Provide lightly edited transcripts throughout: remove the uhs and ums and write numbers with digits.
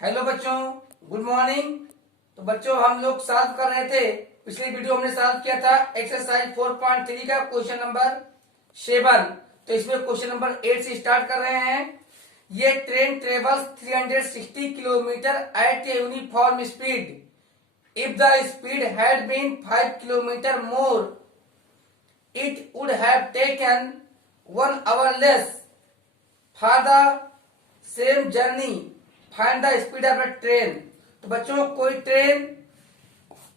Hello बच्चों, good morning. तो बच्चों हम लोग सॉल्व कर रहे थे। पिछली वीडियो हमने सॉल्व किया था एक्सरसाइज 4.3 का क्वेश्चन नंबर 7। तो इसमें क्वेश्चन नंबर 8 से स्टार्ट कर रहे हैं। ये train travels 360 kilometre at a uniform speed. If the speed had been 5 kilometre more it would have taken 1 hour less for the same journey. Find the speed of a train. तो बच्चों कोई train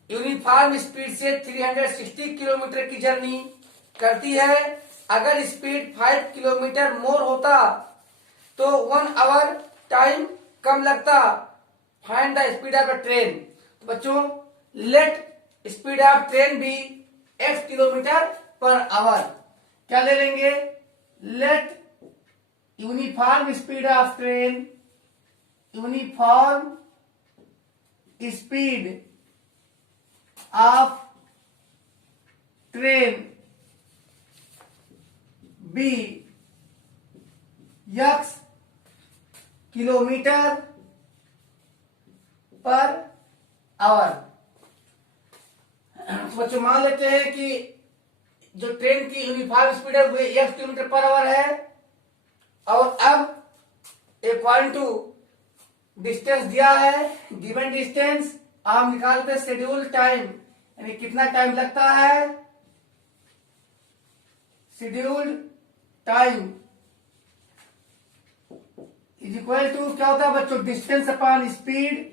uniform speed से 360 kilometre की journey करती है। अगर speed 5 kilometre मोर होता तो 1 आवर टाइम कम लगता। Find the speed of a train. तो बच्चों let speed of train be x kilometre per hour. क्या ले लेंगे? Let uniform speed of train, uniform speed of train be x kilometre per hour. तो बच्चों मान लेते हैं कि जो ट्रेन की यूनिफॉर्म स्पीड है वो x किलोमीटर पर आवर है। और अब अकॉर्डिंग टू डिस्टेंस दिया है, गिवन डिस्टेंस आप निकालते हैं शेड्यूल टाइम, यानी कितना टाइम लगता है। Schedule time is equal to क्या होता है बच्चों? Distance upon speed,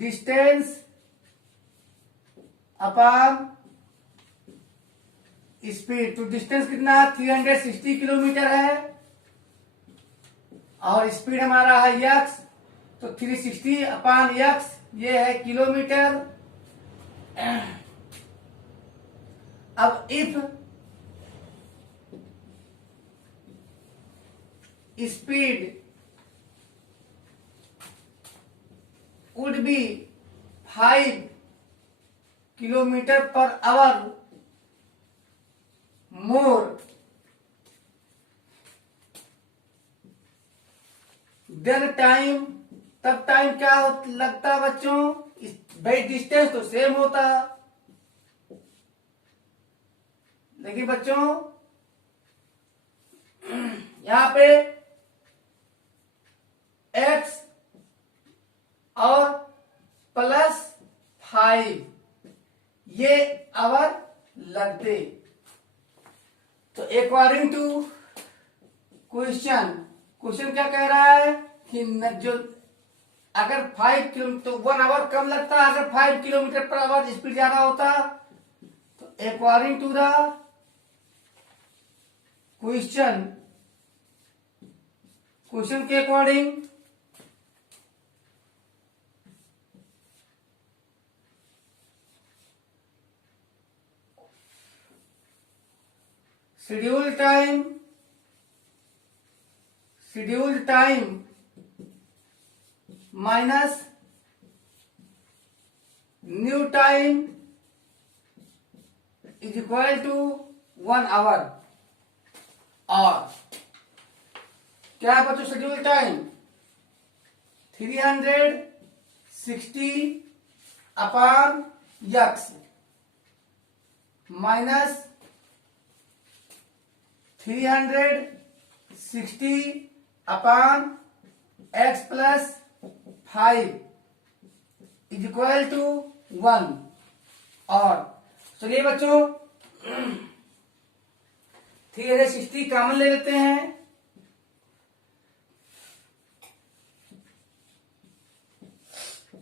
distance upon speed. तो डिस्टेंस कितना? 360 किलोमीटर है और स्पीड हमारा है x। तो 360 अपॉन x ये है किलोमीटर। अब if speed would be 5 kilometre per our more than time, तब टाइम क्या लगता बच्चों? भाई डिस्टेंस तो सेम होता, लेकिन बच्चों यहां पे x और +5 ये आवर लगते। तो अकॉर्डिंग टू क्वेश्चन क्या कह रहा है कि जो अगर 5 किलोमीटर तो 1 आवर कम लगता। अगर 5 किलोमीटर पर आवर स्पीड ज्यादा होता तो अकॉर्डिंग टू द क्वेश्चन के according schedule time minus new time is equal to 1 hour. और क्या है बच्चों? Schedule time 360 upon x minus 360 upon x plus 5 is equal to 1। और चलिए बच्चों 360 कॉमन ले लेते हैं।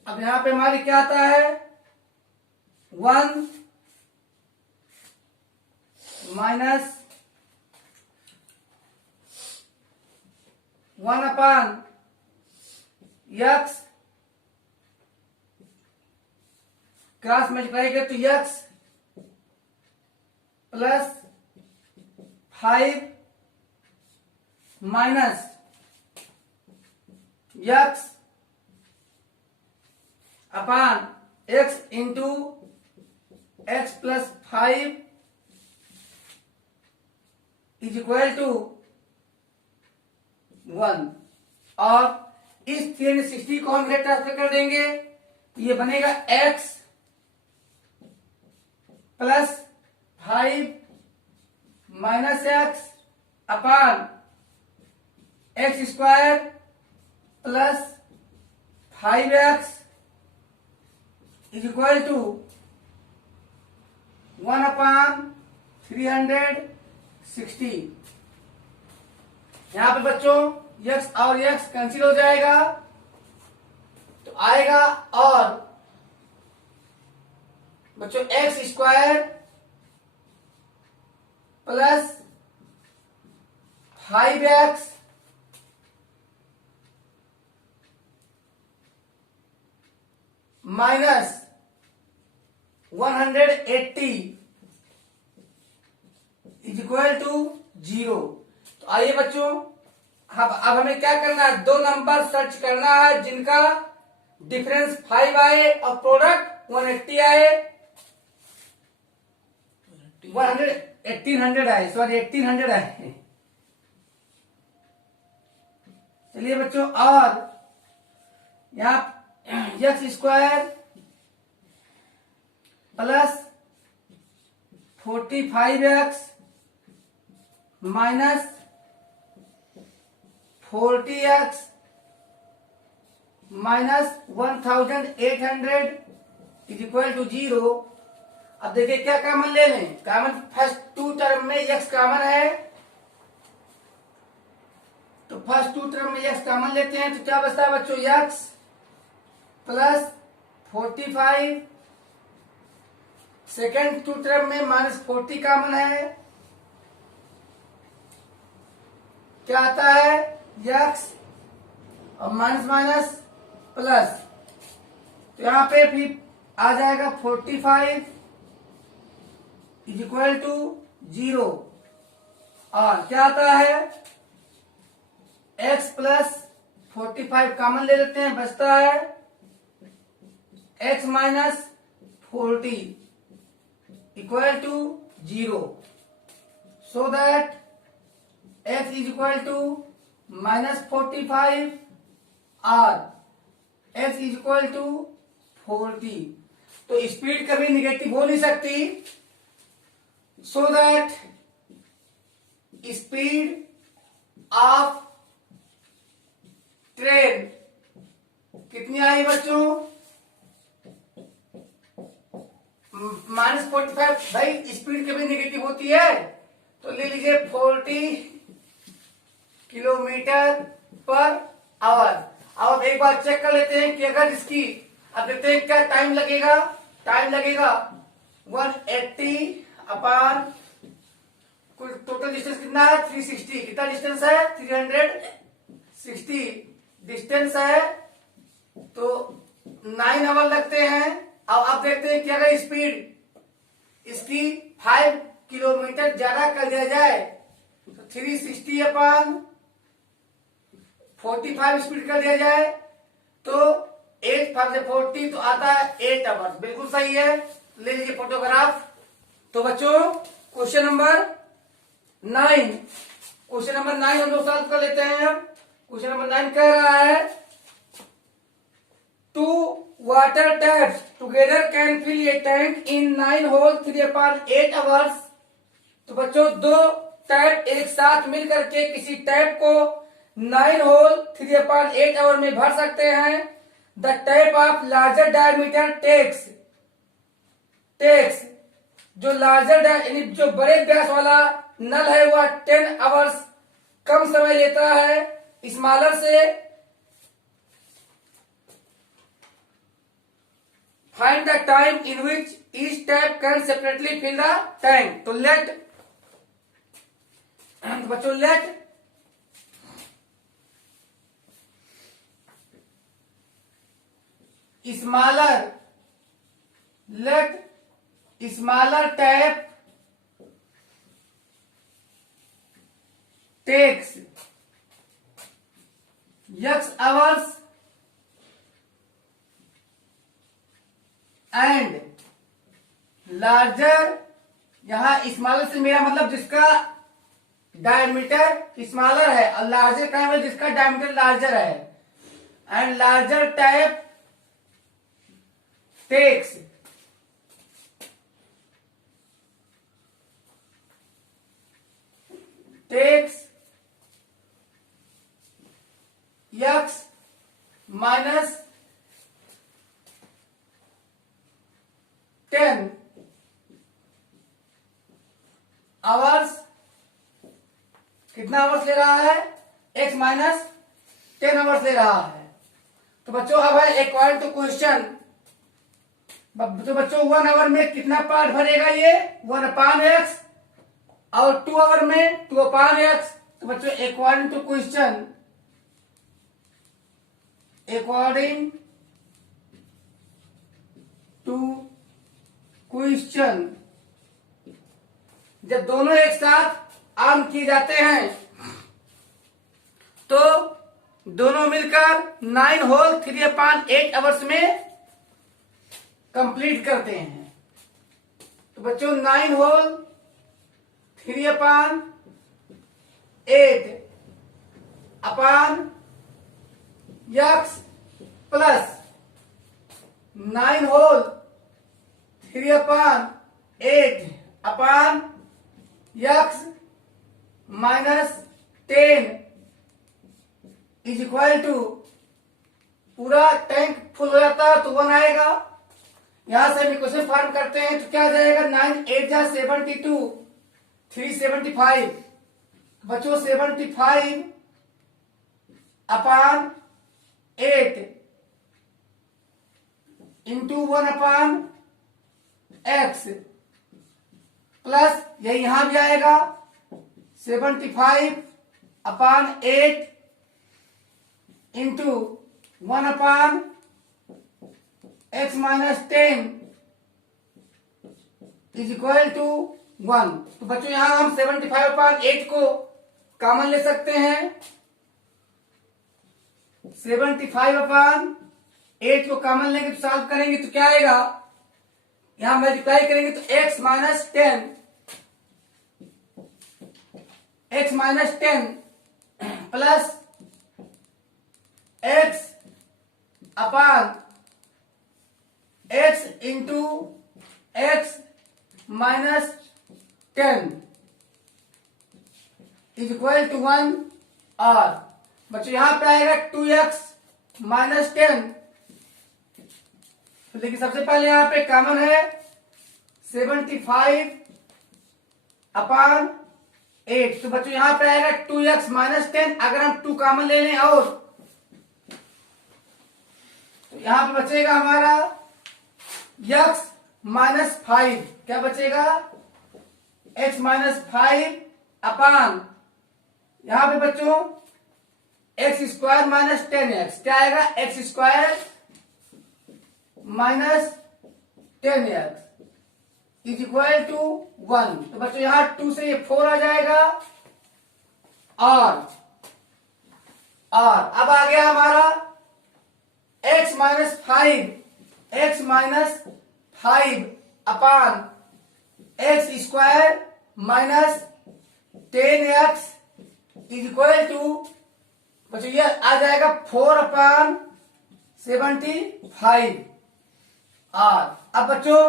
अब यहां पे हमारी क्या आता है? 1 minus 1 upon x cross multiply कर तो x plus 5 minus x upon x into x plus 5 is equal to 1। और इस 360 को हम इधर ट्रांसफर कर देंगे, तो ये बनेगा x plus 5 minus x upon x square plus 5x is equal to 1 upon 360। यहां पे बच्चों x और x कैंसिल हो जाएगा, तो आएगा और बच्चों x square plus 5x minus 180 is equal to 0। तो आइए बच्चों, अब हमें क्या करना है, दो नंबर सर्च करना है जिनका डिफरेंस 5 आए और प्रोडक्ट 180 आए, 1800 आए, सॉरी 1800 आए। चलिए बच्चों, और यहां x square plus 45x minus 40x minus 1800 is equal to 0। अब देखिए क्या कॉमन ले लें, कॉमन फर्स्ट टू टर्म में x कॉमन है, तो फर्स्ट टू टर्म में x कॉमन लेते हैं, तो क्या बचता है बच्चों, x plus 45, second two term में माइनस 40 कॉमन है, क्या आता है x और माइनस माइनस प्लस, तो यहां पे फिर आ जाएगा 45 इज इक्वल टू 0, और क्या आता है x प्लस 45 कॉमन ले लेते हैं, बचता है x minus 40 equal to 0, so that x is equal to minus 45 और x इज इक्वल टू 40। तो स्पीड कभी निगेटिव हो नहीं सकती, so that speed of train कितनी आई बच्चों, -45। भाई स्पीड कभी नेगेटिव होती है, तो ले लीजिए 40 किलोमीटर पर आवर। अब एक बार चेक कर लेते हैं कि अगर इसकी, अब देखते हैं क्या टाइम लगेगा, टाइम लगेगा 180 अपान कुल टोटल डिस्टेंस कितना है 360, कितना डिस्टेंस है 360 डिस्टेंस है, तो 9 आवर लगते हैं। अब आप देखते हैं कि अगर स्पीड इसकी 5 किलोमीटर ज्यादा कर दिया जाए, तो 360 अपान 45 स्पीड कर दिया जाए, तो 8 5 से 40, तो आता है 8 आवर्स। बिल्कुल सही है, ले लीजिए फोटोग्राफ। तो बच्चों क्वेश्चन नंबर 9, क्वेश्चन नंबर 9 हम लोग सॉल्व कर लेते हैं। क्वेश्चन नंबर 9 कह रहा है, 2 water taps together can fill a tank in 9 holes 3/8 hours। तो बच्चों दो टैप एक साथ मिल करके किसी टैप को 9 होल 3/8 आवर में भर सकते हैं। The tap of larger diameter takes जो लार्जर यानी जो बड़े व्यास वाला नल है वह 10 आवर्स कम समय लेता है स्मॉलर से। Find the time in which each tap can separately fill the tank. तो बच्चों let smaller tap takes x hours and larger, यहां स्मॉलर से मेरा मतलब जिसका डायमीटर स्मॉलर है और लार्जर का मतलब जिसका डायमीटर लार्जर है। and larger type takes x minus 10 hours, कितना आवर्स ले रहा है? x माइनस 10 आवर्स ले रहा है। तो बच्चों अब है अकॉर्डिंग टू क्वेश्चन, तो बच्चों 1 आवर में कितना पार्ट भरेगा ये? 1/x, और 2 आवर में 2/x। तो बच्चों अकॉर्डिंग टू क्वेश्चन, जब दोनों एक साथ ऑन किए जाते हैं तो दोनों मिलकर 9 होल 3/8 आवर्स में कंप्लीट करते हैं। तो बच्चों 9 whole 3/8 upon x plus 9 whole 3/8 upon x minus 10 is equal to, पूरा टैंक फुल हो जाता है तो 1 आएगा। यहां से हम इक्वेशन फॉर्म करते हैं तो क्या आ जाएगा? 9 8 जा 72, 375। बच्चों 75 अपॉन 8 इंटू 1/x प्लस यही यहां भी आएगा 75 upon 8 into 1/x minus 10 is equal to 1। तो बच्चों यहां हम 75/8 को कॉमन ले सकते हैं। 75/8 को कॉमन लेंगे तो सॉल्व करेंगे तो क्या आएगा? यहां मल्टीप्लाई करेंगे तो x minus 10 plus x upon x into x minus 10 is equal to 1। और बच्चों यहां पे आएगा 2x माइनस 10। लेकिन सबसे पहले यहां पे कॉमन है 75 अपॉन 8। तो बच्चों यहां पे आएगा 2x माइनस 10। अगर हम 2 कॉमन ले लें और तो यहां पे बचेगा हमारा x माइनस 5। क्या बचेगा? x माइनस 5 अपॉन यहां पे बच्चों x स्क्वायर माइनस 10x। क्या आएगा? x square minus 10x is equal to 1। तो बच्चों यहां 2 से ये 4 आ जाएगा। और अब आ गया हमारा x minus 5 upon x square minus 10x is equal to, बच्चों ये आ जाएगा 4/75। और अब बच्चों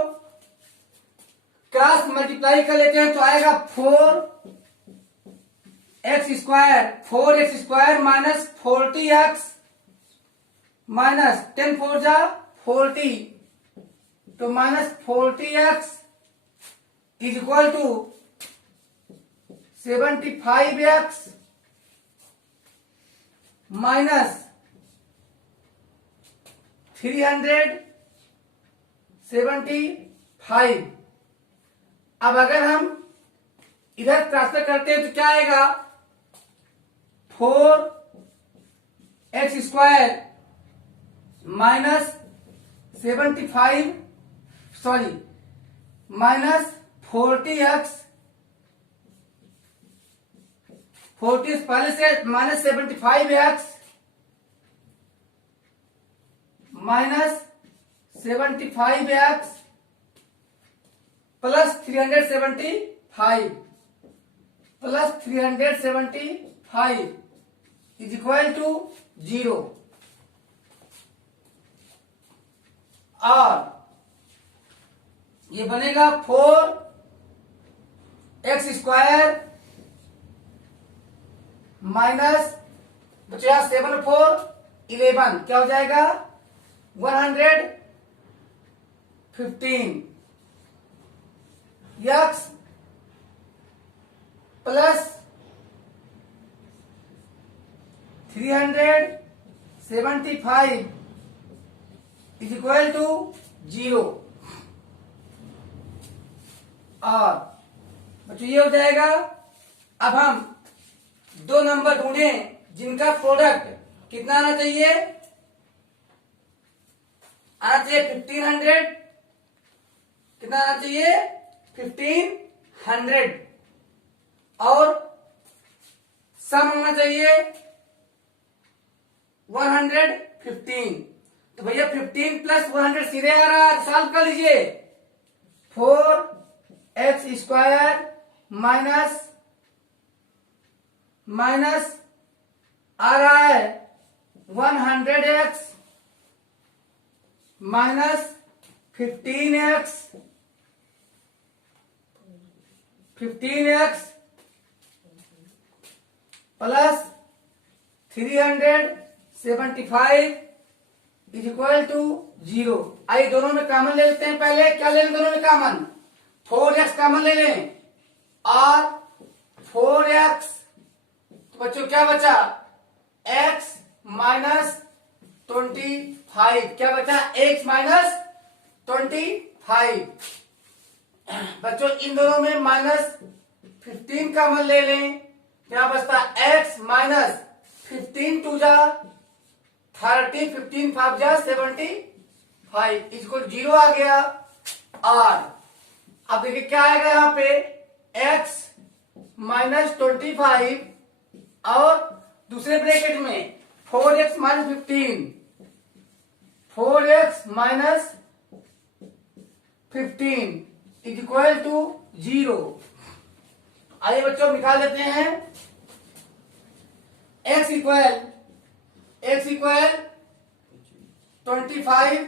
क्रॉस मल्टीप्लाई कर लेते हैं तो आएगा 4x square minus 40x minus 10 4 जा 40, तो minus 40x is equal to 75x minus 375। अब अगर हम इधर ट्रांसफर करते हैं तो क्या आएगा? 4x square minus 75 minus 40x, 40 पहले से minus 75x minus 75x plus 375 is equal to 0। ये बनेगा 4x² माइनस बच्चों यहां 7 4 11 क्या हो जाएगा 115 x plus 375 is equal to 0। और बच्चों ये हो जाएगा। अब हम दो नंबर ढूंढें जिनका प्रोडक्ट कितना आना चाहिए 1500। कितना आना चाहिए 1500 और सम होना चाहिए 115। तो भैया 15 प्लस 100 सीधे आ रहा है, सॉल्व कर लीजिए। 4x² माइनस आ रहा है 100x minus 15x plus 375 is equal to 0। आइए दोनों में कॉमन ले लेते हैं। पहले क्या ले लें दोनों में कॉमन 4x कॉमन ले लें और 4x तो बच्चों क्या बचा x माइनस 25 क्या बचा x माइनस 25। बच्चों इन दोनों में माइनस 15 कॉमन ले लें क्या बचता x माइनस 15 टू जा 30 15 5 जा 75 इसको 0 आ गया। और अब देखिए क्या आएगा यहाँ पे x माइनस 25 और दूसरे ब्रैकेट में 4x minus 15 4x minus 15 is equal to 0। आइए बच्चों निकाल देते हैं x equal 25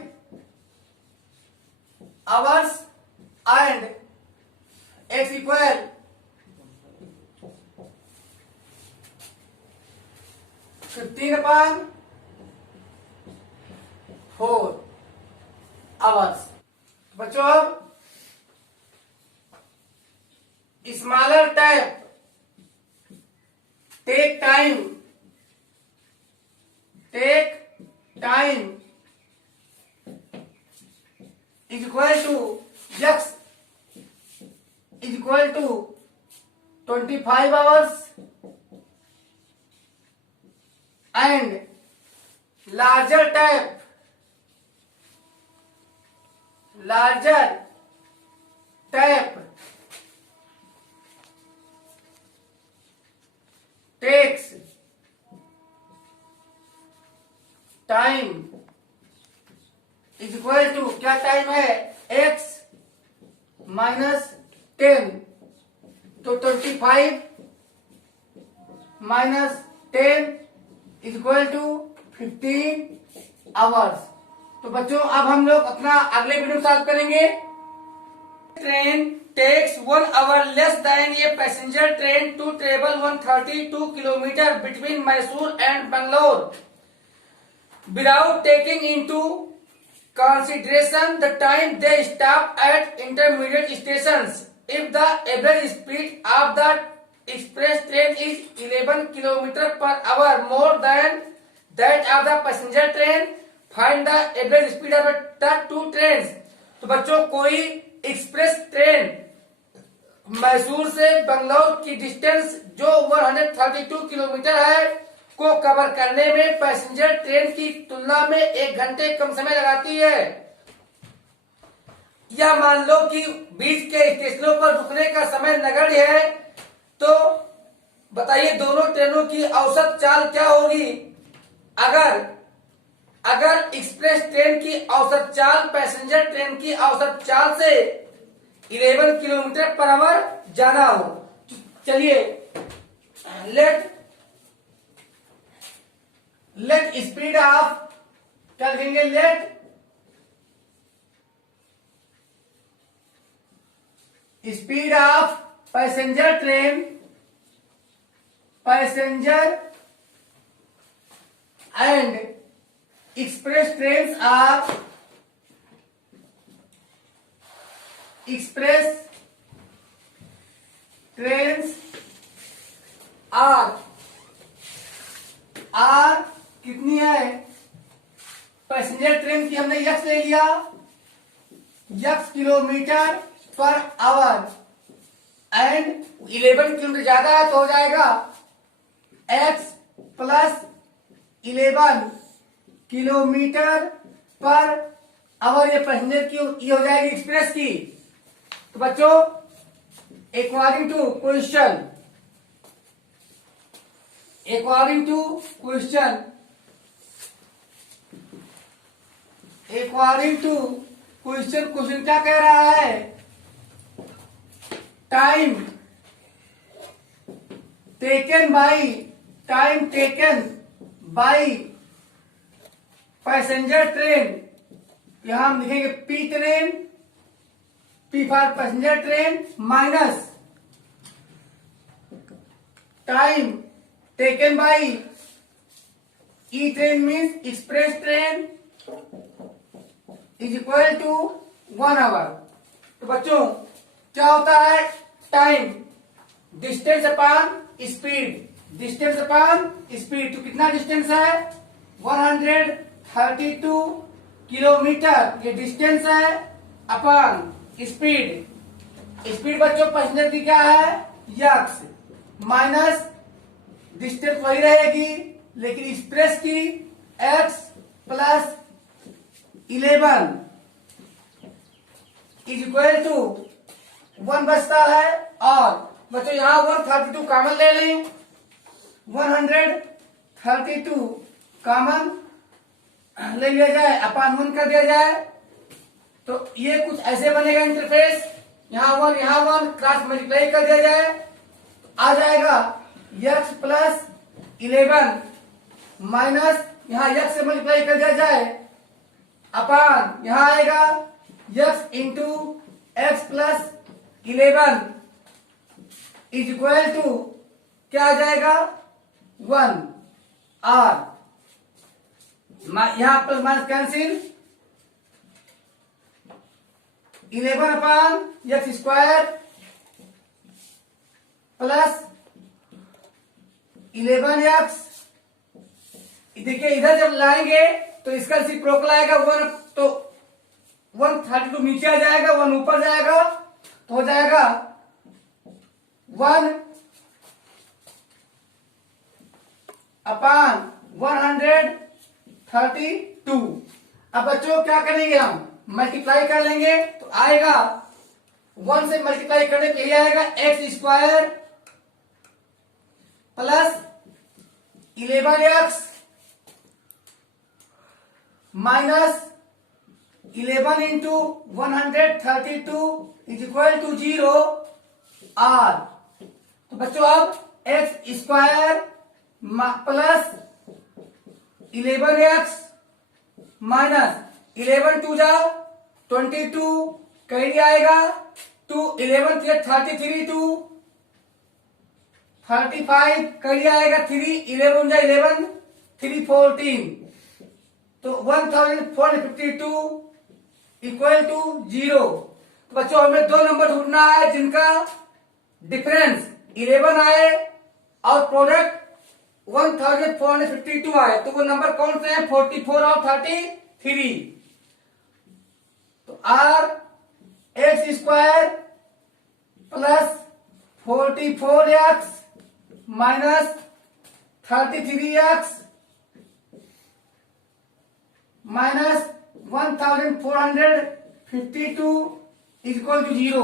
hours and x equal 15/4 hours. बच्चों अब smaller tap take time is equal to x is equal to 25 hours and larger tap takes time is equal to क्या time है x minus 10 तो 25 minus 10 is equal to 15 hours. तो बच्चों अब हम लोग अपना अगले वीडियो सॉल्व करेंगे। Train takes 1 hour less than a passenger train to travel 132 kilometer between Mysore and Bangalore without taking into consideration the time they stop at intermediate stations. If the average speed of the express train is 11 kilometer per hour more than that of the passenger train, find the average speed of the two trains. तो बच्चों कोई express train Mysore से बंगलौर की distance जो 132 kilometre है को cover करने में पैसेंजर ट्रेन की तुलना में 1 घंटे कम समय लगाती है। या मान लो कि बीच के स्टेशनों पर रुकने का समय नगण्य है, तो बताइए दोनों ट्रेनों की औसत चाल क्या होगी। अगर एक्सप्रेस ट्रेन की औसत चाल पैसेंजर ट्रेन की औसत चाल से 11 किलोमीटर पर आवर ज्यादा हो। चलिए लेट स्पीड ऑफ क्या लिखेंगे, let speed of passenger train and express trains are कितनी है? पैसेंजर ट्रेन की हमने यक्स ले लिया, x kilometre per hour, and 11 kilometre ज्यादा है तो हो जाएगा x plus 11 kilometre per hour. ये पैसेंजर की ये हो जाएगी एक्सप्रेस की। तो बच्चों अकॉर्डिंग टू क्वेश्चन क्वेश्चन क्या कह रहा है? Time taken by passenger train, यहां हम लिखेंगे P train, P for passenger train, minus time taken by E train means express train is equal to 1 hour. तो बच्चों क्या होता है? टाइम डिस्टेंस अपॉन स्पीड, तो कितना डिस्टेंस है? 132 किलोमीटर ये डिस्टेंस है अपॉन स्पीड बच्चों पैसेंजर की क्या है? यक्स, माइनस डिस्टेंस वही रहेगी लेकिन एक्सप्रेस की x plus 11 is equal to 1 बचता है। और बच्चों यहां 132 कॉमन ले लें, 132 कॉमन ले लिया जाए, अपान 1 कर दिया जाए, तो ये कुछ ऐसे बनेगा इंटरफेस। यहाँ 1 क्रॉस मल्टीप्लाई कर दिया जाए, आ जाएगा x प्लस 11 माइनस यहाँ x से मल्टीप्लाई कर दिया जाए, अपान यहाँ आएगा x into x plus 11 is equal to क्या आ जाएगा? 1 और यहां plus minus cancel, 11 upon x square plus 11x। देखिए इधर जब लाएंगे तो इसका रेसिप्रोकल आएगा 1, तो 132 नीचे आ जाएगा, 1 ऊपर जाएगा, तो हो जाएगा 1 अपान 132। अब बच्चों क्या करेंगे? हम मल्टीप्लाई कर लेंगे तो आएगा 1 से मल्टीप्लाई करने के लिए आएगा x square plus 11x minus 11 into 132 is equal to 0 आर। तो बच्चों अब x square plus 11x minus 11 two जा 22 कैरी आएगा, 2 11 33 टू 35 कैरी आएगा, 3 11 जा 11 3 14, तो 1452 इक्वल टू 0। तो बच्चों हमें 2 नंबर ढूंढना है जिनका डिफरेंस 11 आए और प्रोडक्ट 1452 आए, तो वो नंबर कौन से हैं? 44 और 33। तो आर x square plus 44x minus 33x minus 1452 equal to 0।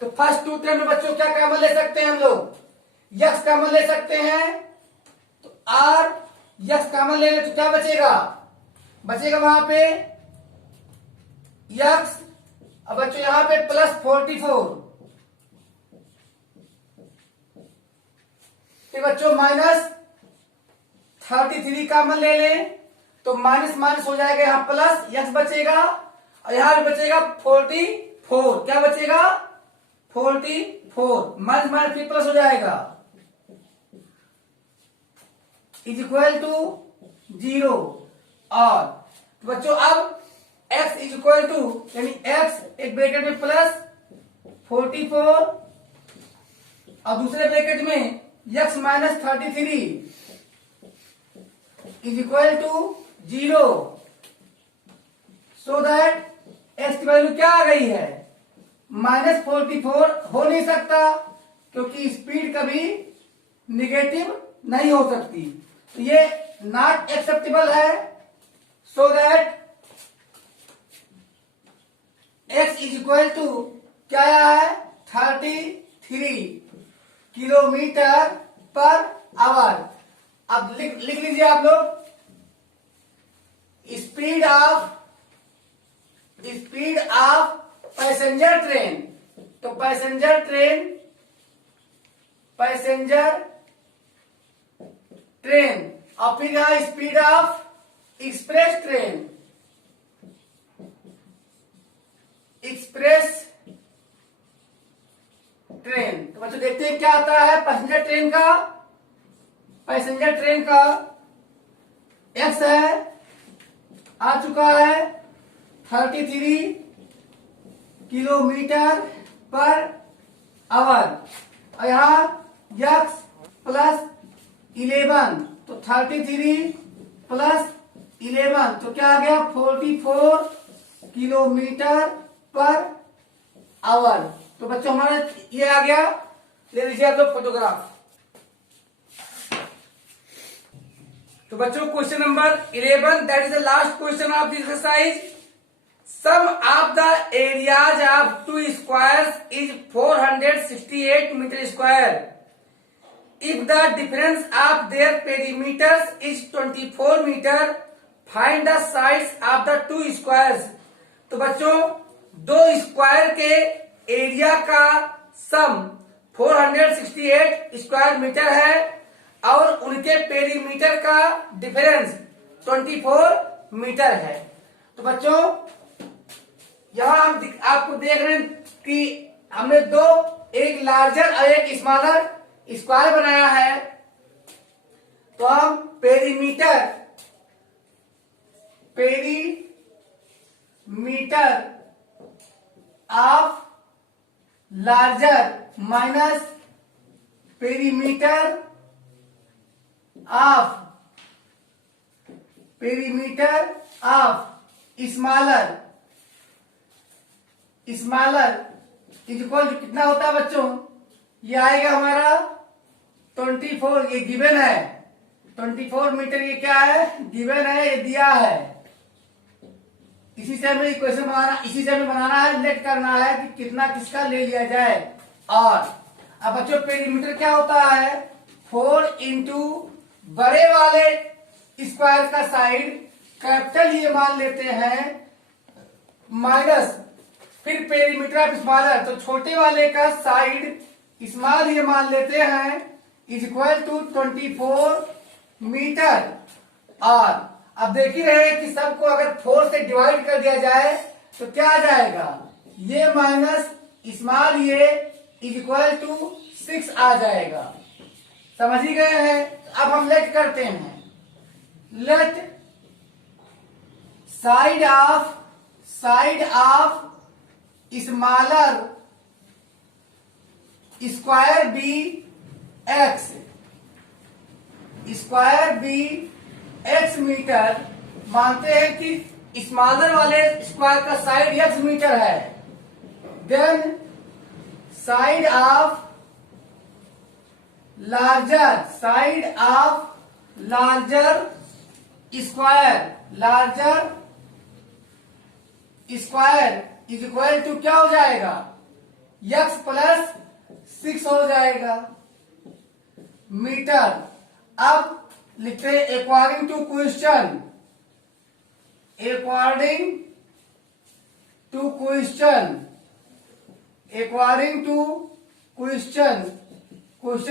तो फर्स्ट टू टर्म में बच्चों क्या कॉमन ले सकते हैं? हम लोग यक्स कॉमन ले सकते हैं, तो आर यक्स कॉमन ले ले तो क्या बचेगा? बचेगा वहां पे यक्स, अब बच्चों यहां पे प्लस 44, फिर बच्चों माइनस 33 कॉमन ले लें तो माइनस माइनस हो जाएगा, यहां प्लस यक्स बचेगा और यहां भी बचेगा 44। क्या बचेगा? 44 माइनस फिर प्लस हो जाएगा इज इक्वल टू 0। और तो बच्चों अब x इज इक्वल टू यानी x एक ब्रैकेट में प्लस 44 और दूसरे ब्रैकेट में x minus 33 is equal to 0। So that x की वैल्यू क्या आ गई है -44 हो नहीं सकता क्योंकि स्पीड कभी निगेटिव नहीं हो सकती, तो ये नॉट एक्सेप्टेबल है। So that x is equal to क्या है 33 किलोमीटर पर आवर। अब लिख लीजिए आप लोग स्पीड ऑफ पैसेंजर ट्रेन। तो पैसेंजर ट्रेन और फिर यहाँ स्पीड ऑफ एक्सप्रेस ट्रेन। तो बच्चों देखते हैं क्या आता है पैसेंजर ट्रेन का x है आ चुका है 33 किलोमीटर पर आवर और यहाँ x प्लस 11 तो 33 प्लस 11 तो क्या आ गया 44 किलोमीटर पर आवर। तो बच्चों हमारा ये आ गया, ले लीजिए आप लोग फोटोग्राफ। तो बच्चों question number 11 that is the last question of this exercise. Sum of the areas of two squares is 468 metre square. If the difference of their perimeters is 24 metre, find the sides of the two squares. तो बच्चों दो square के area का सम 468 square metre है और उनके perimeter का difference 24 metre है। तो बच्चों यहां हम आपको देख रहे हैं कि हमने दो, एक लार्जर और एक स्मॉलर स्क्वायर बनाया है। तो हम perimeter of larger minus perimeter of smaller is equal to कितना होता है बच्चों, ये आएगा हमारा 24। ये गिवन है 24 मीटर, ये क्या है गिवन है, ये दिया है। इसी से हमें इक्वेशन बनाना है, लेट करना है कि कितना किसका ले लिया जाए। और अब बच्चों पेरीमीटर क्या होता है 4 इंटू बड़े वाले स्क्वायर का साइड कैपिटल ये मान लेते हैं माइनस फिर पेरीमीटर ऑफ स्मॉलर, तो छोटे वाले का साइड स्मॉल ये मान लेते हैं इज इक्वल टू 24 मीटर। और अब देख ही रहे कि सबको अगर 4 से डिवाइड कर दिया जाए तो क्या आ जाएगा, ये माइनस स्मॉल ये इज इक्वल टू 6 आ जाएगा। समझ ही गए हैं। अब हम लेट करते हैं, let side of smaller square be x metre. मानते हैं कि स्मॉलर वाले स्क्वायर का साइड x मीटर है, then side of larger square is equal to क्या हो जाएगा x प्लस 6 हो जाएगा मीटर। अब लिखते हैं अकॉर्डिंग टू क्वेश्चन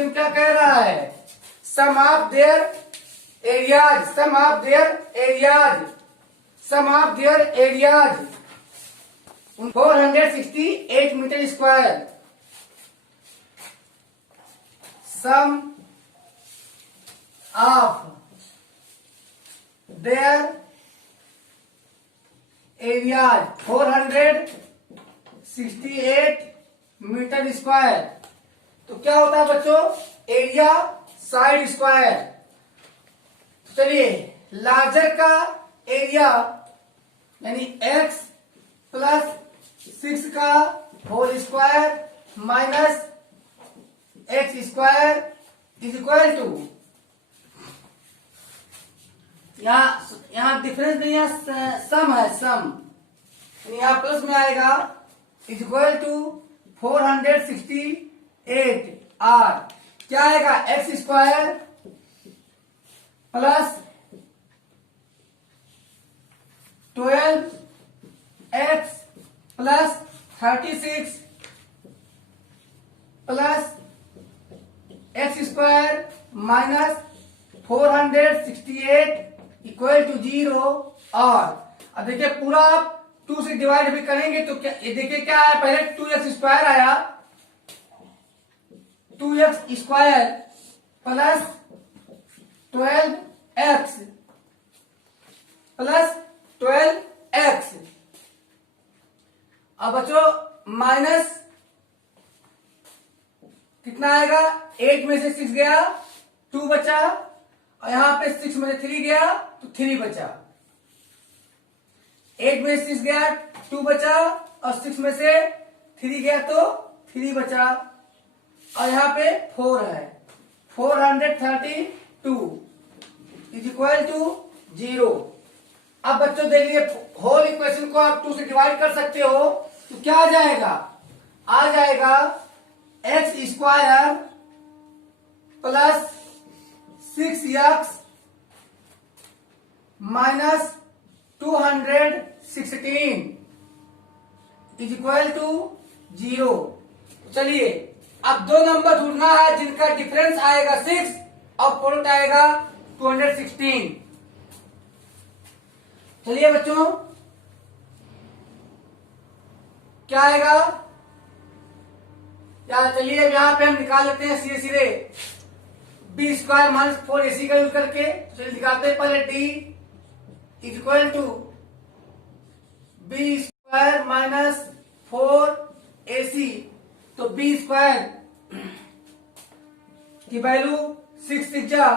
क्या कह रहा है, sum of their areas 468 metre square sum of their areas 468 metre square. तो क्या होता है बच्चों, एरिया साइड स्क्वायर। चलिए लार्जर का एरिया यानी x प्लस 6 का whole square minus x square is equal to, यहाँ डिफरेंस नहीं है, सम है, सम यहाँ प्लस में आएगा, इज इक्वल टू 468 आर। क्या आएगा, x square plus 12x plus 36 plus x square minus 468 equal to 0। और अब देखिए पूरा आप 2 से डिवाइड भी करेंगे तो क्या, ये देखिए क्या है, पहले 2x स्क्वायर आया, 2x square plus 12x plus 12x। अब बच्चों माइनस कितना आएगा, 8 में से 6 गया 2 बचा, और यहां पे 6 में से 3 गया तो 3 बचा, 8 में से 6 गया 2 बचा, और 6 में से 3 गया तो 3 बचा, और यहाँ पे 4 है, 432 इज इक्वल टू 0। अब बच्चों देख लीजिए होल इक्वेशन को आप 2 से डिवाइड कर सकते हो तो क्या आ जाएगा, आ जाएगा x square plus 6x minus 216 is equal to 0। चलिए अब 2 नंबर ढूंढना है जिनका डिफरेंस आएगा 6 और प्रोडक्ट आएगा 216। चलिए बच्चों क्या आएगा, या चलिए अब यहां पे हम निकाल लेते हैं सीधे सीधे, बी स्क्वायर माइनस 4ac का यूज करके। तो चलिए निकालते हैं पहले d is equal to b square minus 4ac। तो बी स्क्वायर की वैल्यू 6 6 जा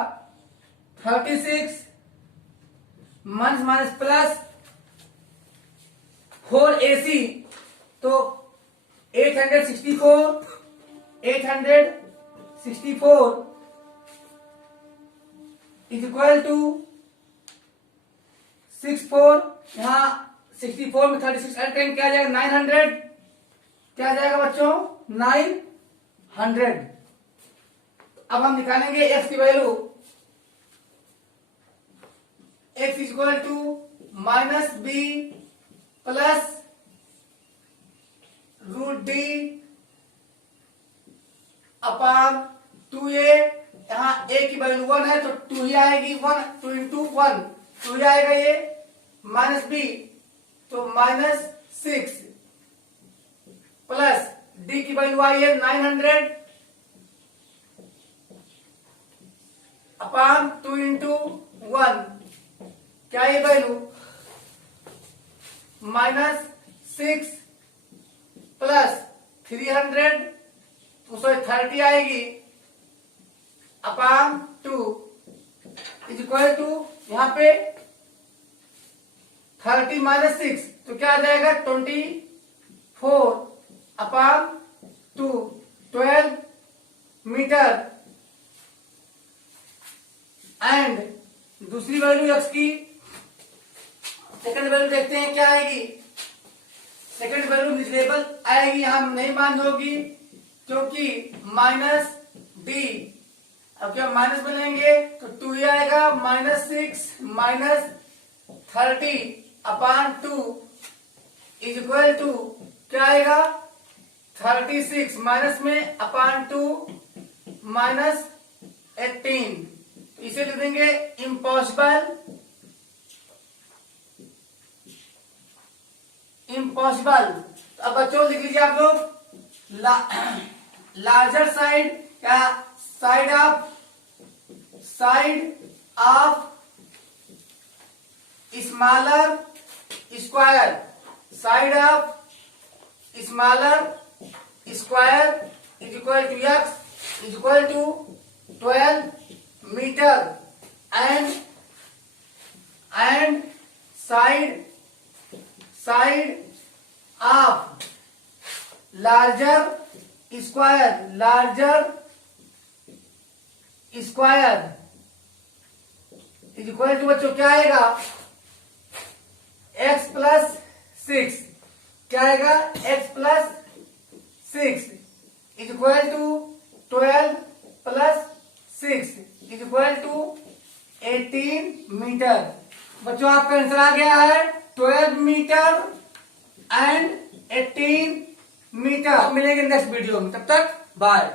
36 माइनस माइनस प्लस 4ac तो 864 इज इक्वल टू 64। यहां 64 में 36 ऐड करेंगे क्या आ जाएगा, 900। क्या आ जाएगा बच्चों, 900। अब हम निकालेंगे x की वैल्यू, x is equal to minus b plus root d upon 2a। यहाँ a की वैल्यू 1 है तो 2 ही आएगी, 1 2 इंटू 1 2 ही आएगा, ये माइनस b तो माइनस 6 प्लस d की वैल्यू आई है 900 अपान 2 इंटू 1, क्या ये वैल्यू माइनस 6 प्लस 300 तो 30 आएगी अपान 2 इज इक्वल टू, यहाँ पे 30 माइनस 6 तो क्या आ जाएगा 24 अपान 2 12 मीटर। एंड दूसरी वैल्यू x की सेकंड वैल्यू देखते हैं क्या आएगी, सेकंड वैल्यू निगलेबल आएगी, यहां नहीं मान होगी क्योंकि माइनस डी। अब क्या माइनस बनेंगे तो 2 ही आएगा, minus 6 minus 30 upon 2 is equal to क्या आएगा 36 माइनस में अपान 2 माइनस 18। इसे लिख देंगे इम्पॉसिबल, इम्पॉसिबल। अब बच्चों लिख लीजिए आप लोग, लार्जर साइड या side of smaller square, side of smaller square is equal to x is equal to 12 metre and side of larger square is equal to बच्चों क्या आएगा x प्लस 6, क्या आएगा x plus 6 is equal to 12 plus 6 is equal to 18 metre. बच्चों आपका answer आ गया है 12 मीटर एंड 18 मीटर। मिलेंगे नेक्स्ट वीडियो में, तब तक बाय।